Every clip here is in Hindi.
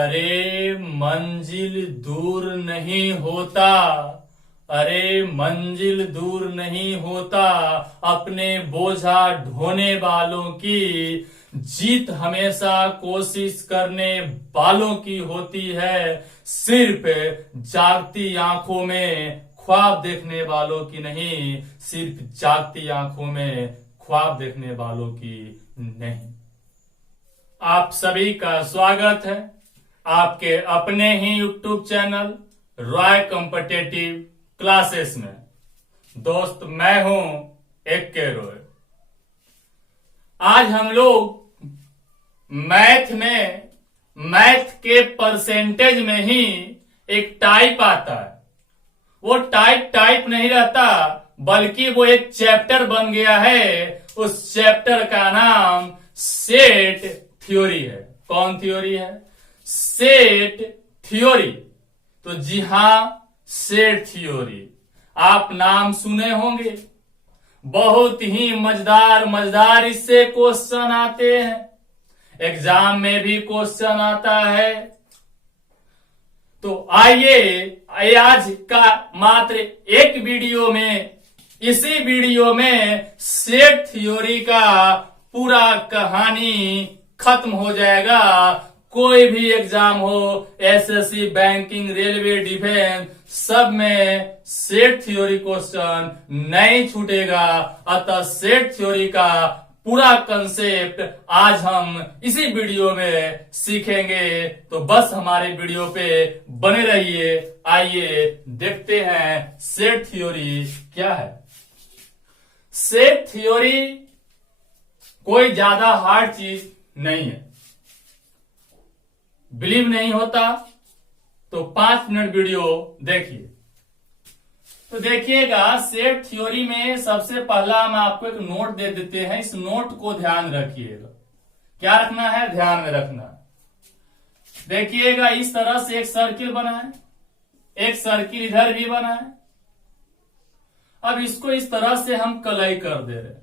अरे मंजिल दूर नहीं होता, अरे मंजिल दूर नहीं होता, अपने बोझा ढोने वालों की जीत हमेशा कोशिश करने वालों की होती है। सिर्फ जागती आंखों में ख्वाब देखने वालों की नहीं, सिर्फ जागती आंखों में ख्वाब देखने वालों की नहीं। आप सभी का स्वागत है आपके अपने ही YouTube channel Roy competitive classes में। दोस्त मैं हूं AK रॉय। आज हम लोग मैथ के परसेंटेज में ही एक टाइप आता है। वो टाइप नहीं रहता, बल्कि वो एक चैप्टर बन गया है। उस चैप्टर का नाम सेट थ्योरी है। कौन थ्योरी है? Set theory. तो जी हां, सेट थ्योरी आप नाम सुने होंगे। बहुत ही मजेदार इससे क्वेश्चन आते हैं, एग्जाम में भी क्वेश्चन आता है। तो आइए आज का मात्र एक वीडियो में, इसी वीडियो में सेट थ्योरी का पूरा कहानी खत्म हो जाएगा। कोई भी एग्जाम हो, SSC, बैंकिंग, रेलवे, डिफेंस, सब में सेट थ्योरी क्वेश्चन नहीं छूटेगा। अतः सेट थ्योरी का पूरा कंसेप्ट आज हम इसी वीडियो में सीखेंगे। तो बस हमारे वीडियो पे बने रहिए। आइए देखते हैं सेट थ्योरी क्या है। सेट थ्योरी कोई ज्यादा हार्ड चीज नहीं है। बिलीव नहीं होता तो 5 मिनट वीडियो देखिए। तो देखिएगा, सेट थ्योरी में सबसे पहला हम आपको एक नोट दे देते हैं। इस नोट को ध्यान रखिएगा। क्या रखना है? ध्यान में रखना है। देखिएगा, इस तरह से एक सर्किल बना है, एक सर्किल इधर भी बना है। अब इसको इस तरह से हम कलई कर दे रहे हैं।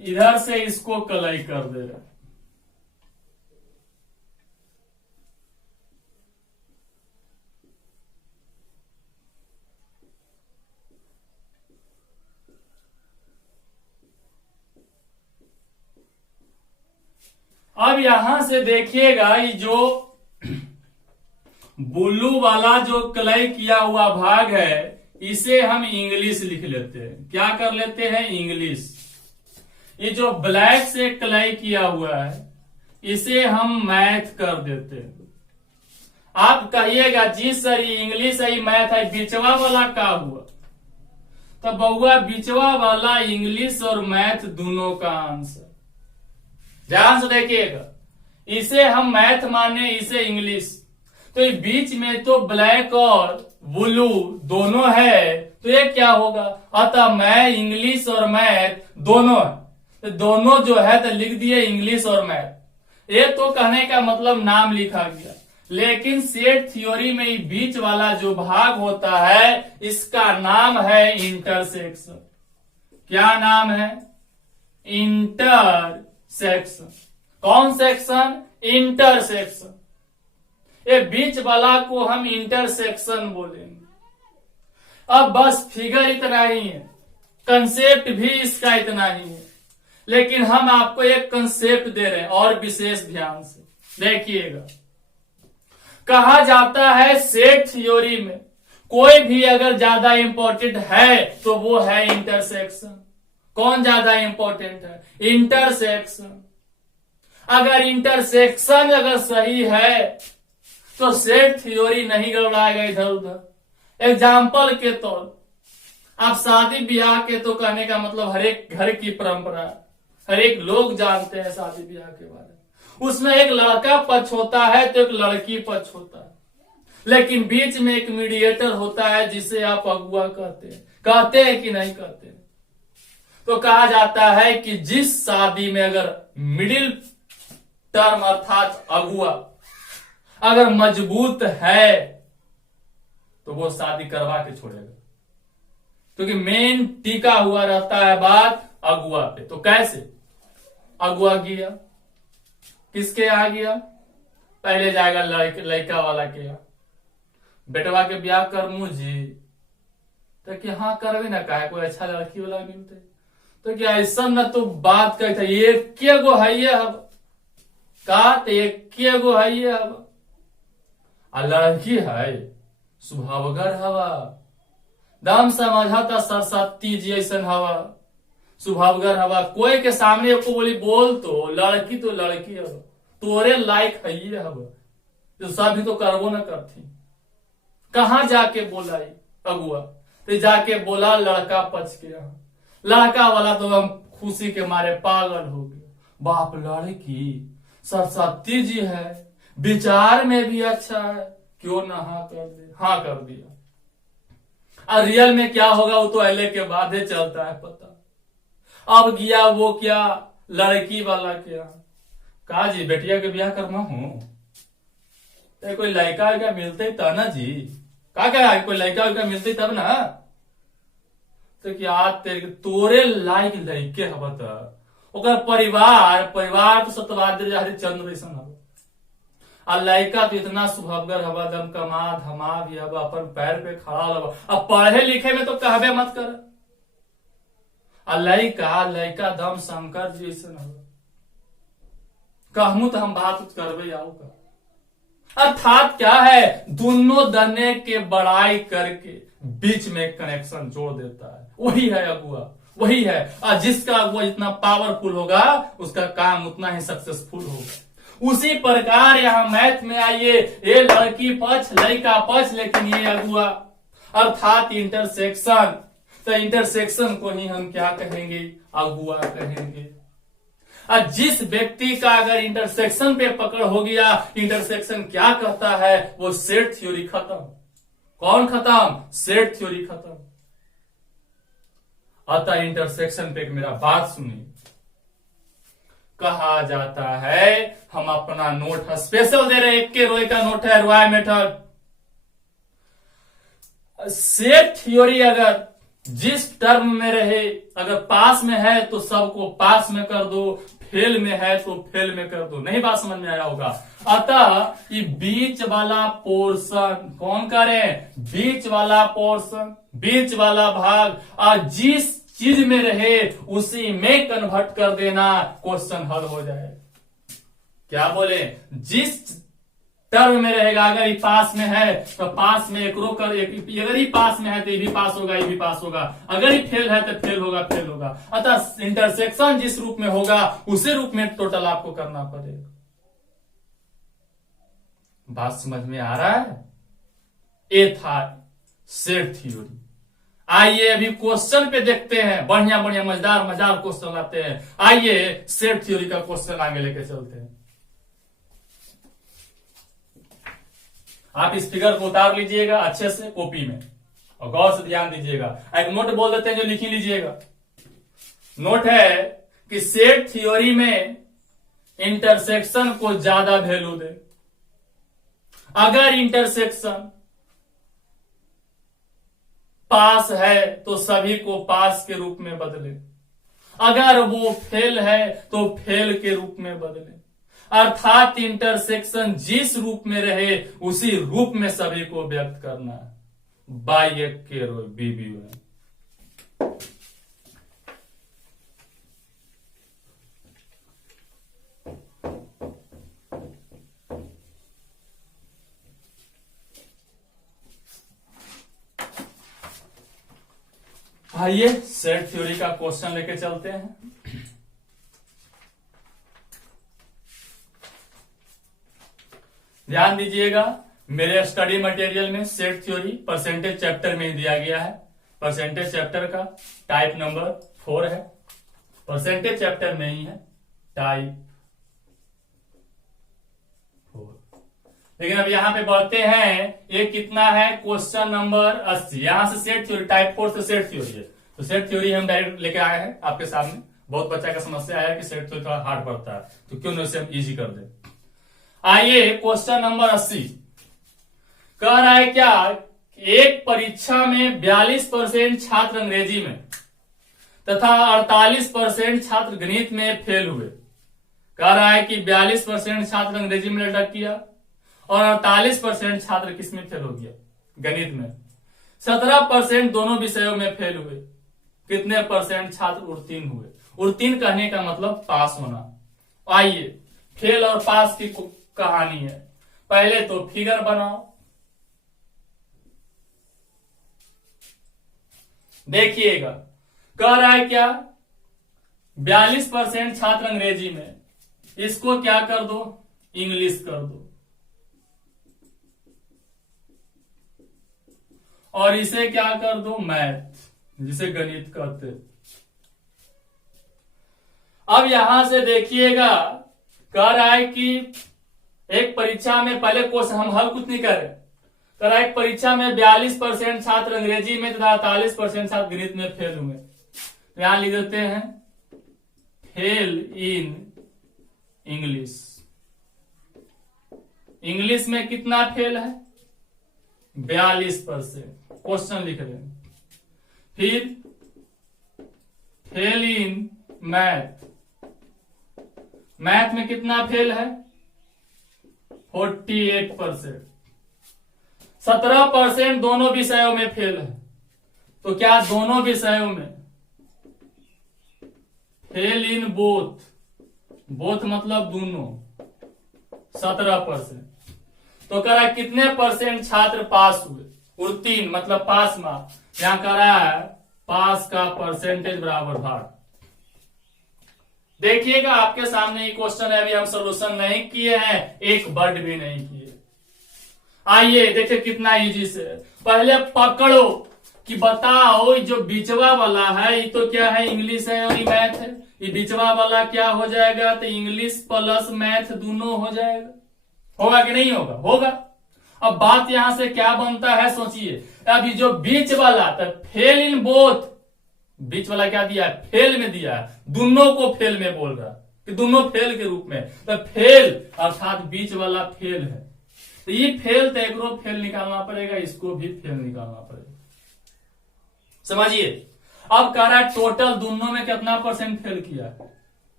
इधर से इसको कलई कर दे रहे हैं। अब यहां से देखिएगा, ये जो ब्लू वाला जो कलई किया हुआ भाग है, इसे हम इंग्लिश लिख लेते हैं। क्या कर लेते हैं? इंग्लिश। ये जो ब्लैक से कलई किया हुआ है, इसे हम मैथ कर देते हैं। आप कहिएगा, जी सर ये इंग्लिश है, मैथ है, बीचवा वाला क्या हुआ? तो बउआ, बीचवा वाला इंग्लिश और मैथ दोनों का आंसर। ध्यान से देखिएगा, इसे हम मैथ माने, इसे इंग्लिश। तो ये बीच में तो ब्लैक और ब्लू दोनों है, तो ये क्या होगा? अतः मैं इंग्लिश और मैथ दोनों है, तो दोनों जो है तो लिख दिए इंग्लिश और मैथ। ये तो कहने का मतलब नाम लिखा गया, लेकिन सेट थ्योरी में ये बीच वाला जो भाग होता है, इसका नाम है इंटरसेक्शन। क्या नाम है? इंटरसेक्शन। कौन सेक्शन? इंटरसेक्शन। ये बीच वाला को हम इंटरसेक्शन बोलेंगे। अब बस फिगर इतना ही है, कंसेप्ट भी इसका इतना ही है, लेकिन हम आपको एक कंसेप्ट दे रहे हैं और विशेष ध्यान से देखिएगा। कहा जाता है सेट थ्योरी में कोई भी अगर ज्यादा इंपॉर्टेंट है तो वो है इंटरसेक्शन। कौन ज्यादा इंपॉर्टेंट है? इंटरसेक्शन। अगर इंटरसेक्शन अगर सही है तो सेट थ्योरी नहीं गड़बड़ाएगा इधर उधर। एग्जाम्पल के तौर, आप शादी ब्याह के तो कहने का मतलब हर एक घर की परंपरा, हर एक लोग जानते हैं शादी ब्याह के बारे में। उसमें एक लड़का पक्ष होता है तो एक लड़की पक्ष होता है, लेकिन बीच में एक मीडिएटर होता है जिसे आप अगुआ कहते हैं कि नहीं कहते? तो कहा जाता है कि जिस शादी में अगर मिडिल टर्म अर्थात अगुआ अगर मजबूत है तो वो शादी करवा के छोड़ेगा, क्योंकि मेन टिका हुआ रहता है बात अगुआ पे। तो कैसे अगुआ गया, किसके यहाँ गया, पहले जाएगा लड़का वाला के यहाँ, बेटवा के ब्याह कर मुझे, तो कि हाँ करवे ना, कहा कोई अच्छा लड़की वाला मिलते, तो क्या ऐसा न तो बात कहता एक के गो है अब का, तो एक के गो है अब, आ लड़की है स्वभावगर हवा, दाम समझा था सरस्वती जी ऐसा हवा, स्वभावगर हवा, कोई के सामने को बोली बोल तो लड़की हवा, तोरे लायक है ये हवा, जो सभी तो करबो न करती। कहा जाके बोला अगुआ, तो जाके बोला लड़का पच के यहाँ, लड़का वाला तो हम खुशी के मारे पागल हो गए, बाप लड़की सरस्वती जी है, विचार में भी अच्छा है, क्यों ना हाँ कर दे, हाँ कर दिया। और रियल में क्या होगा वो तो अले के बाद ही चलता है पता। अब गया वो क्या लड़की वाला क्या, कहा जी बेटिया के ब्याह करना हूं, तो कोई लड़का क्या मिलते तब ना जी, क्या कोई लड़का मिलते तब ना, तो क्या तेरे तोरे लायक लड़के हवा, ओकर परिवार तो सत्यवादी हरिचंद्र ऐसा हवा, आ लड़का तो इतना स्वभावगर हवा, दम कमा धमा भी हवा, अपन पैर पे खड़ा हवा, अब पढ़े लिखे में तो कहबे मत कर, आ लड़का दम शंकर जी ऐसा हवा, कहूं तो हम बात करबे आओ का। अर्थात क्या है, दोनों दने के बड़ाई करके बीच में कनेक्शन जोड़ देता है, वही है अगुआ, वही है। और जिसका अगुआ जितना पावरफुल होगा उसका काम उतना ही सक्सेसफुल होगा। उसी प्रकार यहां मैथ में आइए, ये लड़की पक्ष लड़का पक्ष, लेकिन ये अगुआ अर्थात इंटरसेक्शन, तो इंटरसेक्शन को ही हम क्या कहेंगे, अगुआ कहेंगे। और जिस व्यक्ति का अगर इंटरसेक्शन पे पकड़ हो गया, इंटरसेक्शन क्या कहता है, वो सेट थ्योरी खत्म। कौन खत्म, सेट थ्योरी खत्म। अतः इंटरसेक्शन पे मेरा बात सुनिए, कहा जाता है, हम अपना नोट स्पेशल दे रहे, 1 रुपए का नोट है, रॉय मेथड। सेट थ्योरी अगर जिस टर्म में रहे, अगर पास में है तो सबको पास में कर दो, फेल में है तो फेल में कर दो। नहीं बात समझ में आया होगा। अतः ये बीच वाला पोर्शन कौन करे, बीच वाला पोर्शन, बीच वाला भाग, और जिस चीज में रहे उसी में कन्वर्ट कर देना, क्वेश्चन हल हो जाए। क्या बोले, जिस टर्म में रहेगा, अगर ये पास में है तो पास में एक रो कर, अगर ये पास में है तो ये भी पास होगा, ये भी पास होगा, अगर ये फेल है तो फेल होगा, फेल होगा। अतः इंटरसेक्शन जिस रूप में होगा उसी रूप में टोटल आपको करना पड़ेगा। बात समझ में आ रहा है। ये था सेट थ्योरी। आइए अभी क्वेश्चन पे देखते हैं, बढ़िया बढ़िया मजेदार क्वेश्चन आते हैं। आइए सेट थ्योरी का क्वेश्चन आगे लेके चलते हैं। आप इस फिगर को उतार लीजिएगा अच्छे से कॉपी में और गौर से ध्यान दीजिएगा। एक नोट बोल देते हैं जो लिख ही लीजिएगा। नोट है कि सेट थ्योरी में इंटरसेक्शन को ज्यादा वैल्यू दे। अगर इंटरसेक्शन पास है तो सभी को पास के रूप में बदले, अगर वो फेल है तो फेल के रूप में बदले। अर्थात इंटरसेक्शन जिस रूप में रहे उसी रूप में सभी को व्यक्त करना है। बाई एक के रो बीबी में आइए सेट थ्योरी का क्वेश्चन लेके चलते हैं। ध्यान दीजिएगा, मेरे स्टडी मटेरियल में सेट थ्योरी परसेंटेज चैप्टर में ही दिया गया है। परसेंटेज चैप्टर का टाइप नंबर 4 है, परसेंटेज चैप्टर में ही है टाइप 4। लेकिन अब यहां पे बढ़ते हैं, ये कितना है, क्वेश्चन नंबर 80। यहां से सेट थ्योरी टाइप 4 से सेट थ्योरी है, तो सेट थ्योरी हम डायरेक्ट लेके आए हैं आपके सामने। बहुत बच्चा का समस्या आया कि सेट थ्योरी थोड़ा हार्ड पड़ता है, तो क्यों ना इसे हम इजी कर दें। आइए क्वेश्चन नंबर 80 कह रहा है क्या, एक परीक्षा में 42% छात्र अंग्रेजी में तथा 48% छात्र गणित में फेल हुए। कह रहा है कि 42% छात्र अंग्रेजी में लटक किया और 48% छात्र किस में फेल हो गया? गणित में। 17% दोनों विषयों में फेल हुए। कितने परसेंट छात्र उत्तीर्ण हुए? उत्तीर्ण कहने का मतलब पास होना। आइए फेल और पास की कहानी है। पहले तो फिगर बनाओ। देखिएगा, कह रहा है क्या? 42% छात्र अंग्रेजी में, इसको क्या कर दो? इंग्लिश कर दो। और इसे क्या कर दो? मैथ, जिसे गणित कहते। अब यहां से देखिएगा, कह रहा है कि एक परीक्षा में, पहले क्वेश्चन हम हल कुछ नहीं करें, कह रहा है एक परीक्षा में 42% छात्र अंग्रेजी में तथा 48% छात्र गणित में फेल हुए। तो यहां लिख देते हैं फेल इन इंग्लिश। इंग्लिश में कितना फेल है? 42%। क्वेश्चन लिख रहे हैं। फिर फेल इन मैथ। मैथ में कितना फेल है? 48%। 17% दोनों विषयों में फेल है। तो क्या दोनों विषयों में? Fail in both. बोथ मतलब दोनों। 17%। तो कह रहा है कितने परसेंट छात्र पास हुए? उत्तीर्ण मतलब पास मार्क्स। यहां कह रहा है पास का परसेंटेज बराबर भाग। देखिएगा, आपके सामने ये क्वेश्चन है, अभी हम सोल्यूशन नहीं किए हैं, एक वर्ड भी नहीं किए। आइए देखिए कितना इजी से। पहले पकड़ो कि बताओ जो बीचवा वाला है ये तो क्या है? इंग्लिश है और ये मैथ है। ये बीचवा वाला क्या हो जाएगा? तो इंग्लिश प्लस मैथ दोनों हो जाएगा। होगा कि नहीं होगा? होगा। अब बात यहां से क्या बनता है सोचिए। अभी जो बीच वाला, तो फेल इन बोथ, बीच वाला क्या दिया है? फेल में दिया है। दोनों को फेल में बोल रहा कि दोनों फेल के रूप में। तो फेल अर्थात बीच वाला फेल है। तो ये फेल, तो एक फेल निकालना पड़ेगा, इसको भी फेल निकालना पड़ेगा। समझिए। अब कह रहा है टोटल दोनों में कितना परसेंट फेल किया?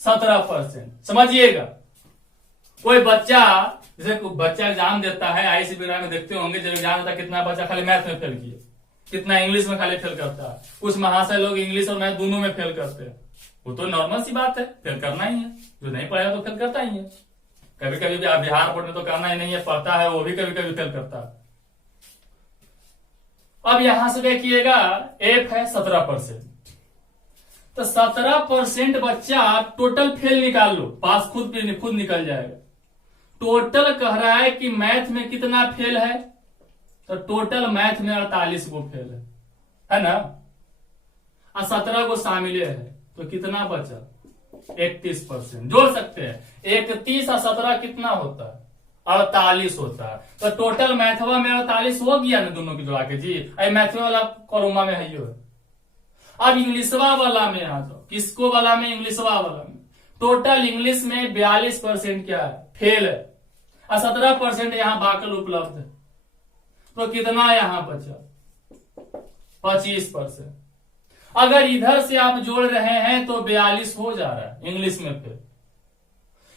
17%। समझिएगा, कोई बच्चा, जैसे बच्चा एग्जाम देता है, आईसी वगैरह में देखते होंगे, जब एग्जाम देता है कितना बच्चा खाली मैथ में फेल किया, कितना इंग्लिश में खाली फेल करता है। कुछ महाशय लोग इंग्लिश और मैथ दोनों में फेल करते हैं। वो तो नॉर्मल सी बात है, फेल करना ही है। जो नहीं पढ़ेगा तो फेल करता ही है। कभी कभी भी बिहार बोर्ड में तो करना ही नहीं है, पढ़ता है वो भी कभी कभी फेल करता है। अब यहां से देखिएगा, एफ है 17%। तो 17% बच्चा टोटल फेल निकाल लो, पास खुद निकल जाएगा। टोटल कह रहा है कि मैथ में कितना फेल है? तो टोटल मैथ में 48 को फेल है ना? और 17 को शामिल है, तो कितना बचा? 31%। जोड़ सकते हैं 31 और 17 कितना होता है? 48 होता है। तो टोटल मैथवा में 48 हो गया ना दोनों की जोड़ा के जी। मैथवा वाला कॉलमा में है ये। अब इंग्लिशवा वाला में आ जाओ। किसको वाला में? इंग्लिशवा वाला में। टोटल इंग्लिश में 42% क्या है? फेल है। और 17% यहां बाकल उपलब्ध है। तो कितना यहां बचा? 25%। अगर इधर से आप जोड़ रहे हैं तो 42 हो जा रहा है इंग्लिश में फेल।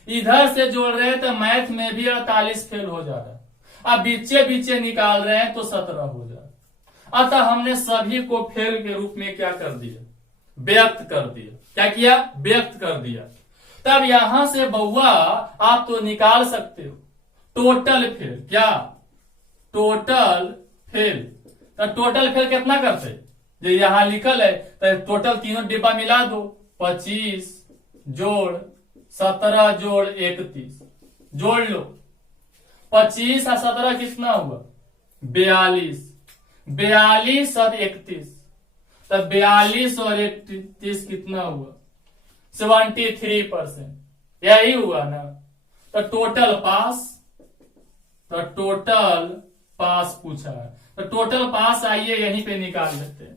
इधर से जोड़ रहे हैं तो मैथ में भी 48 फेल हो जा रहा है। अब बीचे बीचे निकाल रहे हैं तो 17 हो जा रहा है। अतः हमने सभी को फेल के रूप में क्या कर दिया? व्यक्त कर दिया। क्या किया? व्यक्त कर दिया। तब यहां से बउआ आप तो निकाल सकते हो टोटल फेल। क्या? Total fail. तो टोटल फेल कितना करते? जो यहां लिखल है, तो टोटल तीनों डिब्बा मिला दो। 25 जोड़ 17 जोड़ 31 जोड़ लो। 25 और 17 कितना हुआ? 42। 42 और 31, तो 42 और 31 कितना हुआ? 73%। यही हुआ ना? तो टोटल पास, तो टोटल पास पूछा है, तो टोटल पास आइए यहीं पे निकाल लेते हैं।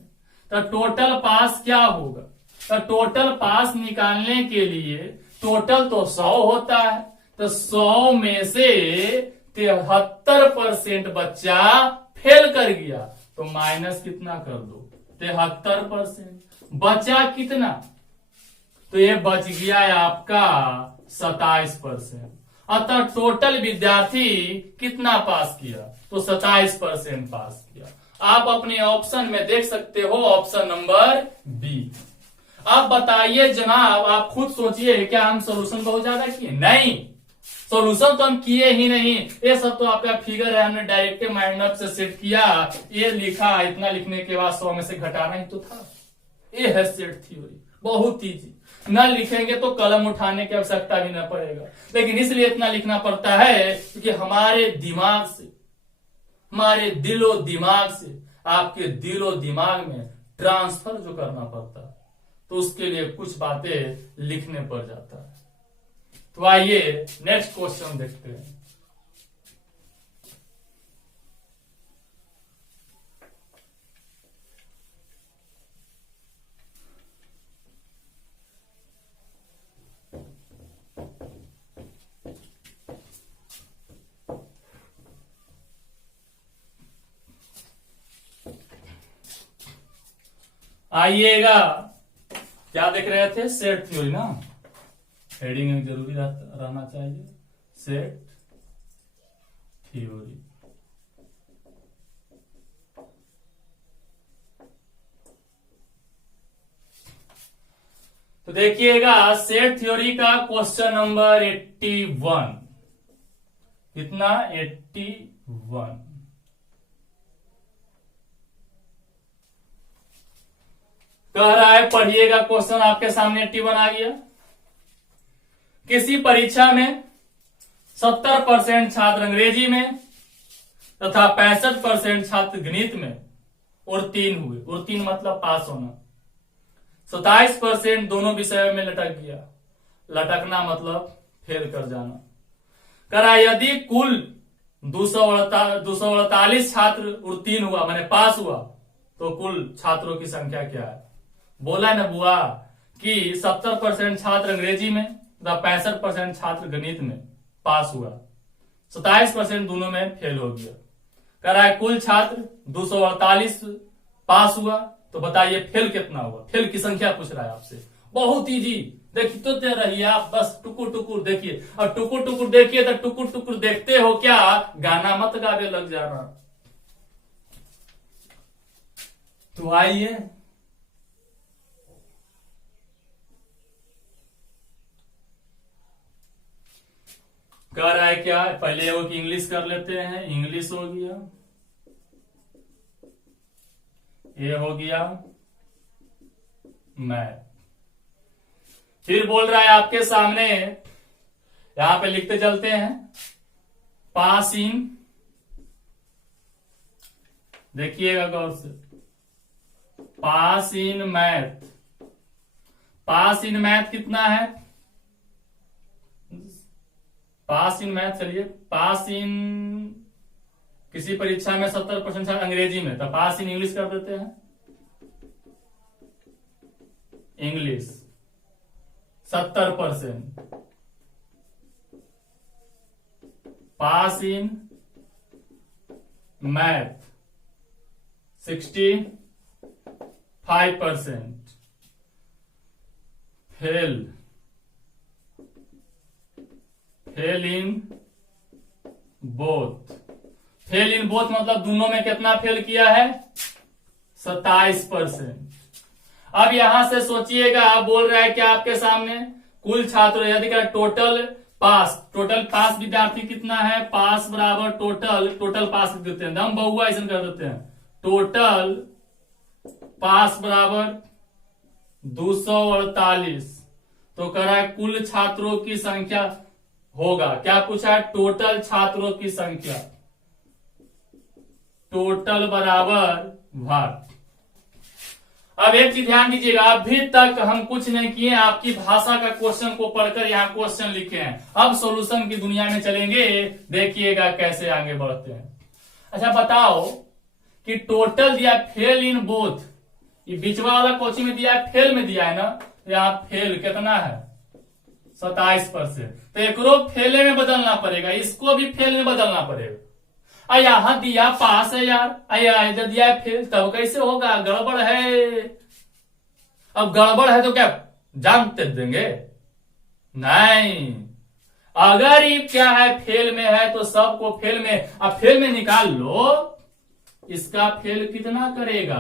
तो टोटल पास क्या होगा? तो टोटल पास निकालने के लिए टोटल तो 100 होता है, तो 100 में से 73% बच्चा फेल कर गया तो माइनस कितना कर दो, 73%। बचा कितना, तो ये बच गया है आपका 27%। अतः टोटल विद्यार्थी कितना पास किया, तो 27% पास किया। आप अपने ऑप्शन में देख सकते हो, ऑप्शन नंबर बी। आप बताइए जनाब, आप खुद सोचिए, क्या हम सोल्यूशन बहुत ज्यादा किए? नहीं, सोल्यूशन तो हम किए ही नहीं। ये सब तो आपका फिगर है, हमने डायरेक्ट माइंड अप से सेट किया, ये लिखा, इतना लिखने के बाद 100 में से घटाना ही तो था। ये है सेट थ्योरी, बहुत इजी। न लिखेंगे तो कलम उठाने की आवश्यकता भी न पड़ेगा, लेकिन इसलिए इतना लिखना पड़ता है क्योंकि हमारे दिमाग से, हमारे दिलो दिमाग से आपके दिलो दिमाग में ट्रांसफर जो करना पड़ता है, तो उसके लिए कुछ बातें लिखने पड़ जाता है। तो आइए नेक्स्ट क्वेश्चन देखते हैं। आइएगा, क्या देख रहे थे? सेट थ्योरी ना, हेडिंग में जरूरी रहना चाहिए, सेट थ्योरी। तो देखिएगा सेट थ्योरी का क्वेश्चन नंबर 81। कितना? 81। कह रहा है, पढ़िएगा क्वेश्चन आपके सामने 81 आ गया। किसी परीक्षा में 70% छात्र अंग्रेजी में तथा 65% छात्र गणित में उत्तीर्ण हुए। उत्तीर्ण मतलब पास होना। 27% दोनों विषयों में लटक गया। लटकना मतलब फेल कर जाना। करा यदि कुल 248 छात्र उत्तीर्ण हुआ, माने पास हुआ, तो कुल छात्रों की संख्या क्या है? बोला ना बुआ कि 70% छात्र अंग्रेजी में तथा 65% छात्र गणित में पास हुआ, 27% दोनों में फेल हो गया। कह रहा है कुल छात्र 248 पास हुआ, तो बताइए फेल कितना हुआ? फेल की संख्या पूछ रहा है आपसे। बहुत इजी, देखिए तो रहिए आप, बस टुकुर टुकुर देखिए। और टुकुर टुकुर देखिए तो टुकुर टुकुर देखते हो क्या, गाना मत गावे लग जाना। तो आइए कह रहा है क्या, पहले वो कि इंग्लिश कर लेते हैं। इंग्लिश हो गया, ये हो गया मैथ। फिर बोल रहा है आपके सामने, यहां पे लिखते चलते हैं, पास इन, देखिएगा गौर से, पास in math. Pass in math कितना है? पास इन मैथ, चलिए पास इन किसी परीक्षा में 70% अंग्रेजी में, तो पास इन इंग्लिश कर देते हैं। English 70%, pass in math 65%, fail in both. Fail in both मतलब दोनों में कितना फेल किया है? 27%। अब यहां से सोचिएगा, बोल रहा है क्या आपके सामने, कुल छात्र यदि का टोटल पास विद्यार्थी कितना है? पास बराबर टोटल पास लिख देते हैं, दम बहुआ ऐसा कर देते हैं। टोटल पास बराबर 248। तो कह रहा है कुल छात्रों की संख्या होगा, क्या पूछा है? टोटल छात्रों की संख्या, टोटल बराबर भाग। अब एक चीज ध्यान दीजिएगा, अभी तक हम कुछ नहीं किए, आपकी भाषा का क्वेश्चन को पढ़कर यहाँ क्वेश्चन लिखे हैं। अब सॉल्यूशन की दुनिया में चलेंगे, देखिएगा कैसे आगे बढ़ते हैं। अच्छा बताओ कि टोटल दिया फेल इन बोथ, ये बीचवा वाला कोचिंग में दिया है, फेल में दिया है ना, यहाँ फेल कितना है? 27%। तो एक फेले में बदलना पड़ेगा, इसको भी फेल में बदलना पड़ेगा। यहाँ दिया पास है यार, इधर दिया है फेल, तब कैसे होगा? गड़बड़ है। अब गड़बड़ है तो क्या जानते देंगे? नहीं, अगर ये क्या है फेल में है तो सबको फेल में, अब फेल में निकाल लो, इसका फेल कितना करेगा?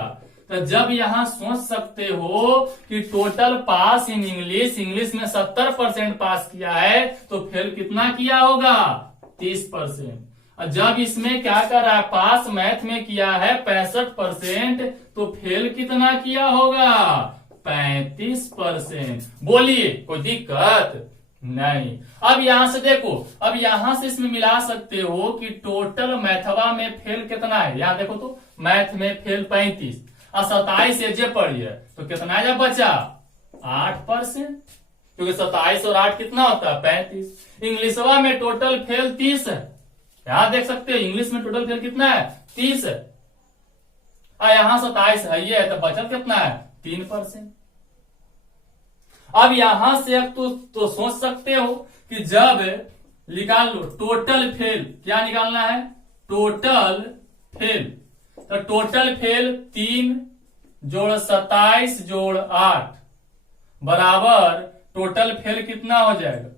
तो जब यहां सोच सकते हो कि टोटल पास इन इंग्लिश में 70% पास किया है तो फेल कितना किया होगा? 30%। जब इसमें क्या कर रहा है, पास मैथ में किया है 65%, तो फेल कितना किया होगा? 35%। बोलिए कोई दिक्कत नहीं। अब यहां से देखो, अब यहां से इसमें मिला सकते हो कि टोटल मैथवा में फेल कितना है। यहां देखो तो मैथ में फेल 35 और 27 एजे पड़ी है तो कितना जब बचा? 8%, क्योंकि 27 और 8 कितना होता है? 35। इंग्लिशवा में टोटल फेल 30 है, यहां देख सकते हो इंग्लिश में टोटल फेल कितना है? 30 है, और यहां 27 है ये है, तो बचत कितना है? 3%। अब यहां से अब तो सोच सकते हो कि जब निकाल लो टोटल फेल, क्या निकालना है? Total fail. तो टोटल फेल 3 जोड़ 27 जोड़ 8 बराबर टोटल फेल कितना हो जाएगा?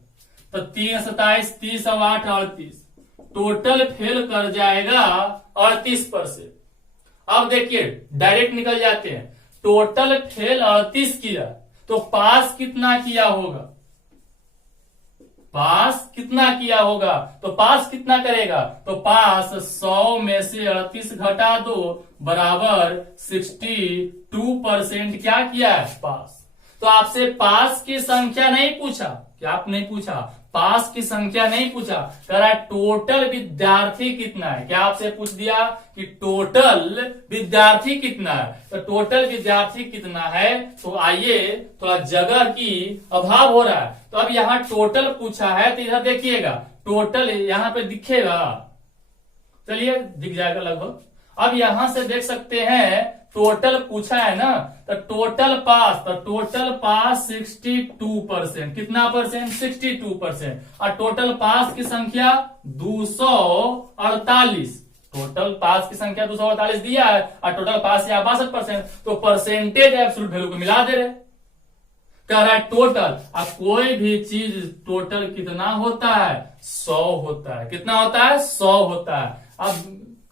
तो 3 27 30 और 8 38, टोटल फेल कर जाएगा 38%। अब देखिए डायरेक्ट निकल जाते हैं, टोटल फेल 38 किया तो पास कितना किया होगा? पास कितना किया होगा? तो पास कितना करेगा? तो पास 100 में से 38 घटा दो बराबर 62% क्या किया है? पास। तो आपसे पास की संख्या नहीं पूछा, क्या आप नहीं पूछा? पास की संख्या नहीं पूछा, कह रहा है टोटल विद्यार्थी कितना है। क्या आपसे पूछ दिया कि टोटल विद्यार्थी कितना है? तो टोटल विद्यार्थी कितना है, तो आइए थोड़ा जगह की अभाव हो रहा है, तो अब यहाँ टोटल पूछा है तो इधर देखिएगा टोटल यहाँ पे दिखेगा, चलिए दिख जाएगा लगभग। अब यहां से देख सकते हैं टोटल पूछा है ना, तो टोटल पास 62%, कितना परसेंट? 62%। और टोटल पास की संख्या 248, टोटल पास की संख्या 248 दिया है और टोटल पास या 62%, तो परसेंटेज एब्सोल्यूट वैल्यू को मिला दे रहे। कह रहा है टोटल, अब कोई भी चीज टोटल कितना होता है? 100 होता है। कितना होता है? 100 होता है। अब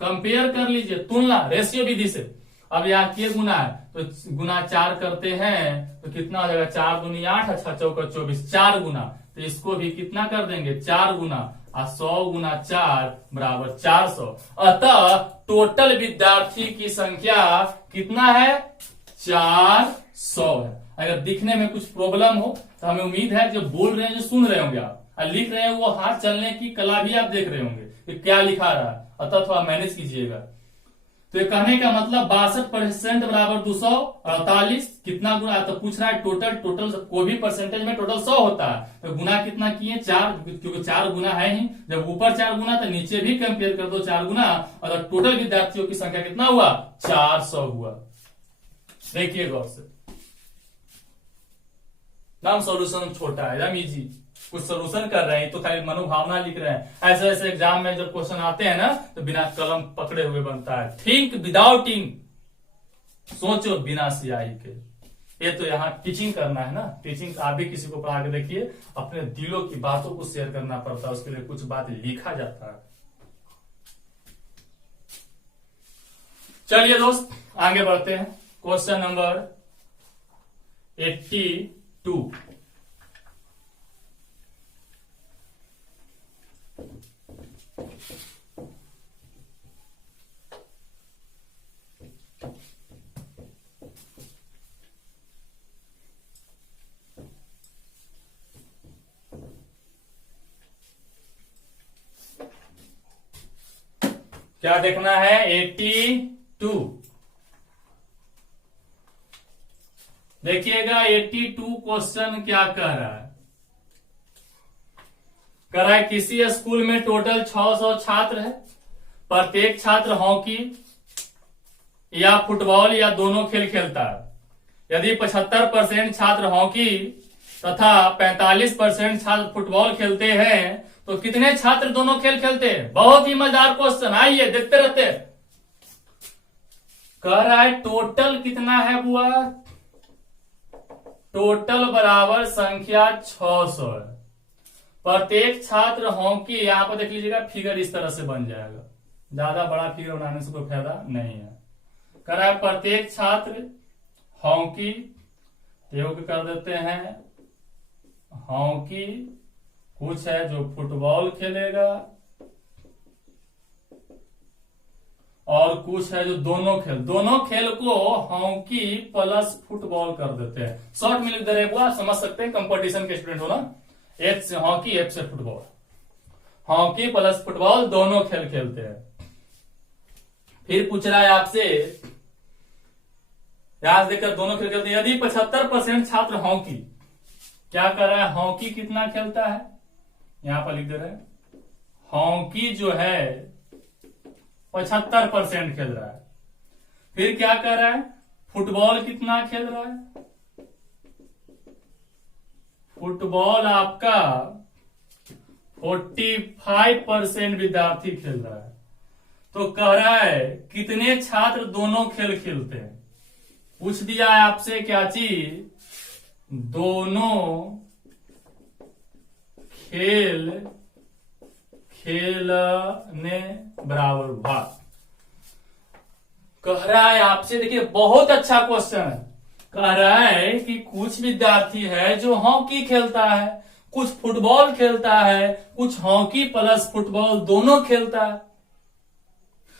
कंपेयर कर लीजिए तुलना रेशियो विधि से। अब यहाँ के गुना है तो गुना 4 करते हैं तो कितना हो जाएगा? 4 दूनी 8, अच्छा चौका 24, 4 गुना, तो इसको भी कितना कर देंगे? 4 गुना, और 100 गुना 4 बराबर 400। अतः टोटल विद्यार्थी की संख्या कितना है? 400 है। अगर दिखने में कुछ प्रॉब्लम हो तो हमें उम्मीद है जो बोल रहे हैं, जो सुन रहे होंगे आप और लिख रहे हैं, वो हाथ चलने की कला भी आप देख रहे होंगे कि क्या लिखा रहा है, अतः थोड़ा मैनेज कीजिएगा। तो ये कहने का मतलब 62% बराबर 248, कितना गुना? तो पूछ रहा है टोटल कोई भी परसेंटेज में टोटल 100 होता है, तो गुना कितना किए? 4, क्योंकि 4 गुना है ही, जब ऊपर 4 गुना तो नीचे भी कंपेयर कर दो 4 गुना, और टोटल विद्यार्थियों की संख्या कितना हुआ? 400 हुआ। देखिए गौर से, नाम सॉल्यूशन छोटा है, एकदम इजी, कुछ सोल्यूशन कर रहे हैं तो खाली मनोभावना लिख रहे हैं। ऐसे ऐसे एग्जाम में जब क्वेश्चन आते हैं ना तो बिना कलम पकड़े हुए बनता है। थिंक विदाउट इंक, सोचो बिना स्याही के। ये तो यहाँ टीचिंग करना है ना, टीचिंग आप भी किसी को पढ़ा के देखिए, अपने दिलों की बातों को शेयर करना पड़ता है, उसके लिए कुछ बात लिखा जाता है। चलिए दोस्त आगे बढ़ते हैं। Question number 82। क्या देखना है? 82। देखिएगा 82 क्वेश्चन क्या कह रहा है। कह रहा है किसी स्कूल में टोटल 600 छात्र है, प्रत्येक छात्र हॉकी या फुटबॉल या दोनों खेल खेलता है। यदि 75% छात्र हॉकी तथा 45% छात्र फुटबॉल खेलते हैं तो कितने छात्र दोनों खेल खेलते हैं? बहुत ही मजेदार क्वेश्चन, आइए देखते रहते हैं। कह रहा है टोटल कितना है बुआ? टोटल बराबर संख्या 600 है। प्रत्येक छात्र हॉकी, यहां पर देख लीजिएगा फिगर इस तरह से बन जाएगा, ज्यादा बड़ा फिगर बनाने से कोई फायदा नहीं है। कह रहा है प्रत्येक छात्र हॉकी, योग कर देते हैं हॉकी, कुछ है जो फुटबॉल खेलेगा और कुछ है जो दोनों खेल को हॉकी प्लस फुटबॉल कर देते हैं। शॉर्ट में लिख दे रहे हैं, आप समझ सकते हैं, कंपटीशन के स्टूडेंट हो ना। एक से हॉकी, एक से फुटबॉल, हॉकी प्लस फुटबॉल दोनों खेल खेलते हैं। फिर पूछ रहा है आपसे, याद देकर दोनों खेल खेलते हैं। यदि 75% छात्र हॉकी, क्या कर रहा है? हॉकी कितना खेलता है? यहां पर लिख दे रहे हैं हॉकी जो है 75% खेल रहा है। फिर क्या कर रहा है? फुटबॉल कितना खेल रहा है? फुटबॉल आपका 45% विद्यार्थी खेल रहा है। तो कह रहा है कितने छात्र दोनों खेल खेलते हैं? पूछ दिया है आपसे क्या चीज? दोनों खेल खेलने बराबर भाग। कह रहा है आपसे, देखिए बहुत अच्छा क्वेश्चन है। कह रहा है कि कुछ विद्यार्थी है जो हॉकी खेलता है, कुछ फुटबॉल खेलता है, कुछ हॉकी प्लस फुटबॉल दोनों खेलता है।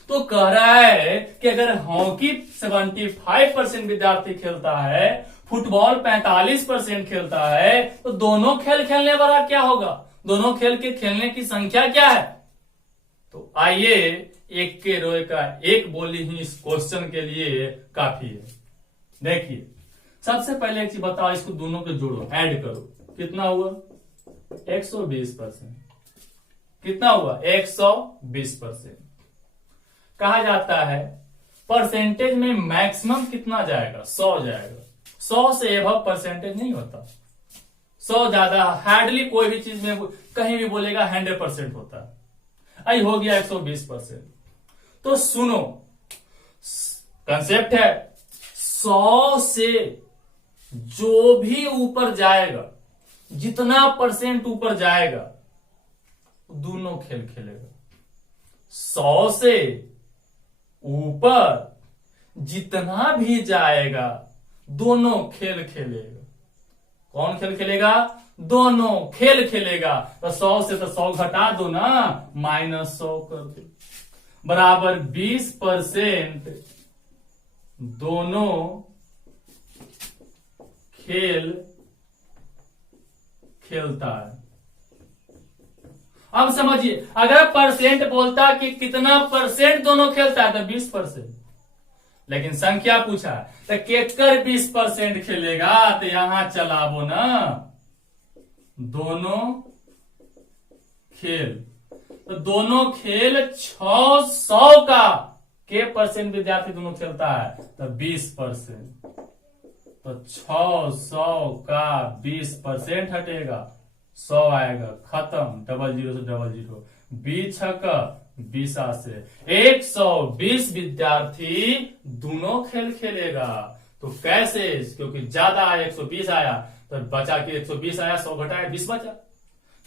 तो कह रहा है कि अगर हॉकी 75% विद्यार्थी खेलता है, फुटबॉल 45% खेलता है, तो दोनों खेल खेलने वाला क्या होगा? दोनों खेल के खेलने की संख्या क्या है? तो आइए एक के रोए का एक बोली ही इस क्वेश्चन के लिए काफी है। देखिए सबसे पहले एक चीज बताओ, इसको दोनों को जोड़ो, ऐड करो, कितना हुआ? 120%। कितना हुआ? 120%। कहा जाता है परसेंटेज में मैक्सिमम कितना जाएगा? 100 जाएगा। 100 से एबव परसेंटेज नहीं होता। 100 ज्यादा हार्डली कोई भी चीज में कहीं भी बोलेगा 100% होता है। आई हो गया 120%। तो सुनो, कंसेप्ट है 100 से जो भी ऊपर जाएगा, जितना परसेंट ऊपर जाएगा, दोनों खेल खेलेगा। 100 से ऊपर जितना भी जाएगा, दोनों खेल खेलेगा। कौन खेल खेलेगा? दोनों खेल खेलेगा। तो 100 से तो 100 घटा दो ना, -100 कर दो, बराबर 20% दोनों खेल खेलता है। अब समझिए, अगर परसेंट बोलता कि कितना परसेंट दोनों खेलता है तो 20%, लेकिन संख्या पूछा तो केकर 20% खेलेगा, तो यहां चलाबो ना दोनों खेल। तो दोनों खेल 600 का के परसेंट विद्यार्थी दोनों खेलता है तो 20%। तो 600 का 20% हटेगा, 100 आएगा, खत्म, 00 से 00, 20 का 20 से 120 विद्यार्थी दोनों खेल खेलेगा। तो कैसे? क्योंकि ज्यादा आया, 120 आया तो बचा के 120 आया, 100 घटाया 20 बचा।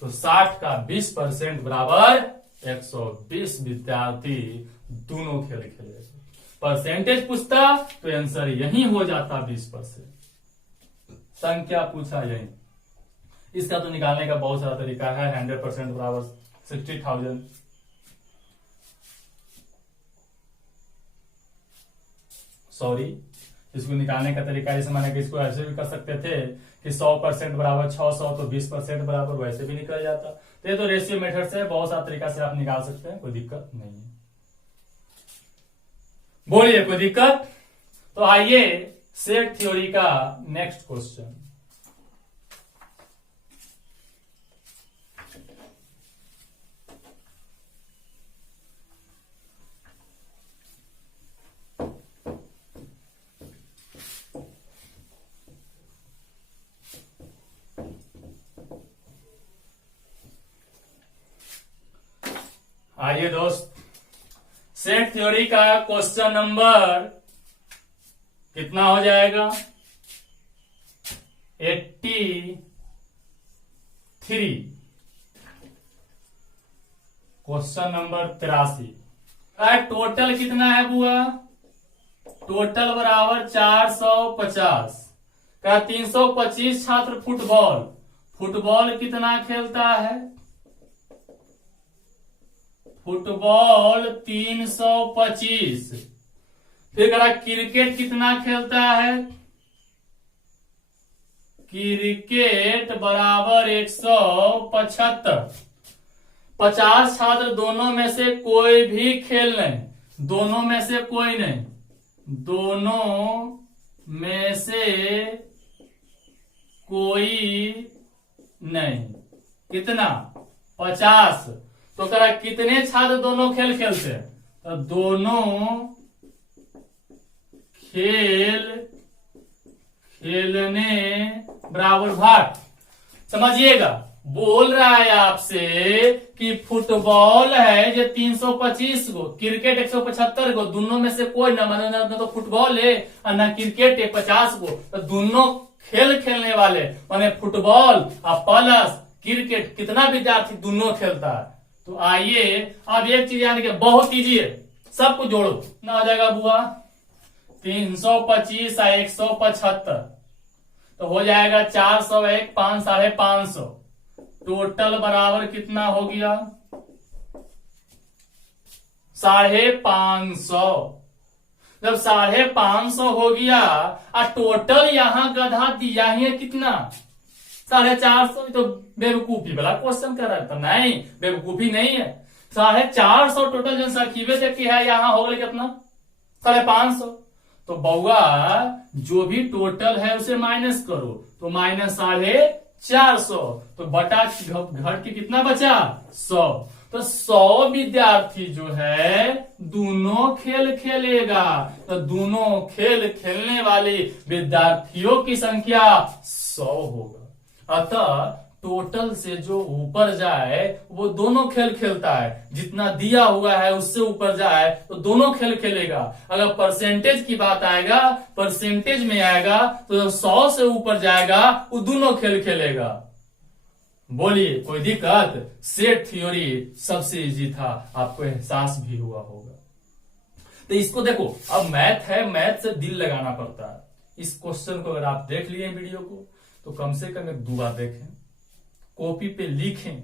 तो 60 का 20% बराबर 120 विद्यार्थी दोनों खेल खेलेगा। परसेंटेज पूछता तो आंसर यही हो जाता 20%। संख्या पूछा यही। इसका तो निकालने का बहुत सारा तरीका है। 100% बराबर 60,000। सॉरी, इसको निकालने का तरीका जैसे मैंने कि इसको ऐसे भी कर सकते थे कि 100% बराबर 600, तो 20% बराबर वैसे भी निकल जाता। तो ये तो रेशियो मेथड से बहुत सारा तरीका से आप निकाल सकते हैं, कोई दिक्कत नहीं है। बोलिए कोई दिक्कत? तो आइए सेट थ्योरी का नेक्स्ट क्वेश्चन। आइए दोस्त, सेट थ्योरी का क्वेश्चन नंबर कितना हो जाएगा? 83। Question number 83। टोटल कितना है बुआ? टोटल बराबर 450 का 325 छात्र फुटबॉल कितना खेलता है? फुटबॉल 325। फिर करा क्रिकेट कितना खेलता है? क्रिकेट बराबर 175। 50 छात्र दोनों में से कोई भी खेल नहीं, दोनों में से कोई नहीं, दोनों में से कोई नहीं, कितना? 50। तो करा कितने छात्र दोनों खेल खेलते हैं? तो दोनों खेलने बराबर भाग। समझिएगा, बोल रहा है आपसे कि फुटबॉल है जो 325 गो, क्रिकेट 175 गो, दोनों में से कोई ना, मानो ना तो फुटबॉल है और ना क्रिकेट है 50 गो, तो दोनों खेलने वाले माने फुटबॉल और प्लस क्रिकेट कितना विद्यार्थी दोनों खेलता है। तो आइए अब एक चीज यानी कि बहुत इजी है, सब कुछ जोड़ो ना हो जाएगा बुआ। 325 और 175 तो हो जाएगा 401, 5 550। टोटल बराबर कितना हो गया? 550। जब 550 हो गया और टोटल यहां गधा दिया ही है कितना? 450। तो बेवकूफी वाला क्वेश्चन कर रहा था, नहीं बेवकूफी नहीं है। 450 टोटल जनसंख्या देखी है, यहां हो गया कितना? 550। तो बउआ जो भी टोटल है उसे माइनस करो, तो माइनस 450। तो बटा घट के कितना बचा? 100। तो 100 विद्यार्थी जो है दोनों खेल खेलेगा, तो दोनों खेल खेलने वाले विद्यार्थियों की संख्या 100 होगा। अतः टोटल से जो ऊपर जाए वो दोनों खेल खेलता है, जितना दिया हुआ है उससे ऊपर जाए तो दोनों खेल खेलेगा। अगर परसेंटेज की बात आएगा, परसेंटेज में आएगा तो 100 से ऊपर जाएगा वो दोनों खेल खेलेगा। बोलिए कोई दिक्कत? सेट थ्योरी सबसे इजी था, आपको एहसास भी हुआ होगा। तो इसको देखो, अब मैथ है, मैथ से दिल लगाना पड़ता है। इस क्वेश्चन को अगर आप देख लिए वीडियो को तो कम से कम एक 2 बार देखें, कॉपी पे लिखें,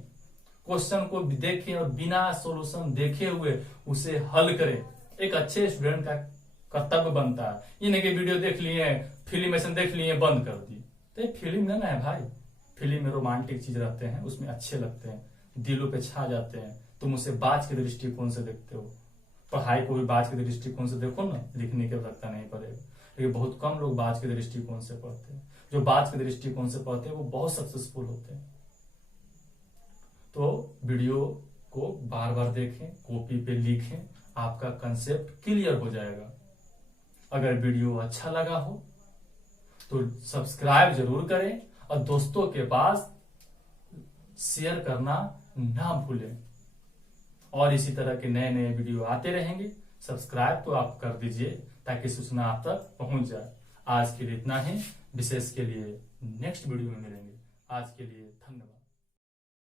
क्वेश्चन को देखें और बिना सॉल्यूशन देखे हुए उसे हल करें। एक अच्छे स्टूडेंट का कर्तव्य बनता है। ये नहीं कि वीडियो देख लिए, फिल्मेशन देख लिए, बंद कर दी। तो ये फिल्म ना है भाई, फिल्म में रोमांटिक चीज रहते हैं, उसमें अच्छे लगते हैं, दिलों पे छा जाते हैं। तुम उसे बाज के दृष्टिकोण से देखते हो, पढ़ाई को भी बाज के दृष्टिकोण से देखो ना, लिखने की आवश्यकता नहीं पड़ेगा। लेकिन बहुत कम लोग बाज के दृष्टिकोण से पढ़ते हैं। जो बाज के दृष्टिकोण से पढ़ते हैं वो बहुत सक्सेसफुल होते हैं। तो वीडियो को बार बार देखें, कॉपी पे लिखें, आपका कंसेप्ट क्लियर हो जाएगा। अगर वीडियो अच्छा लगा हो तो सब्सक्राइब जरूर करें और दोस्तों के पास शेयर करना ना भूलें। और इसी तरह के नए नए वीडियो आते रहेंगे। सब्सक्राइब तो आप कर दीजिए ताकि सूचना आप तक पहुंच जाए। आज के लिए इतना ही, विशेष के लिए नेक्स्ट वीडियो में मिलेंगे। आज के लिए धन्यवाद।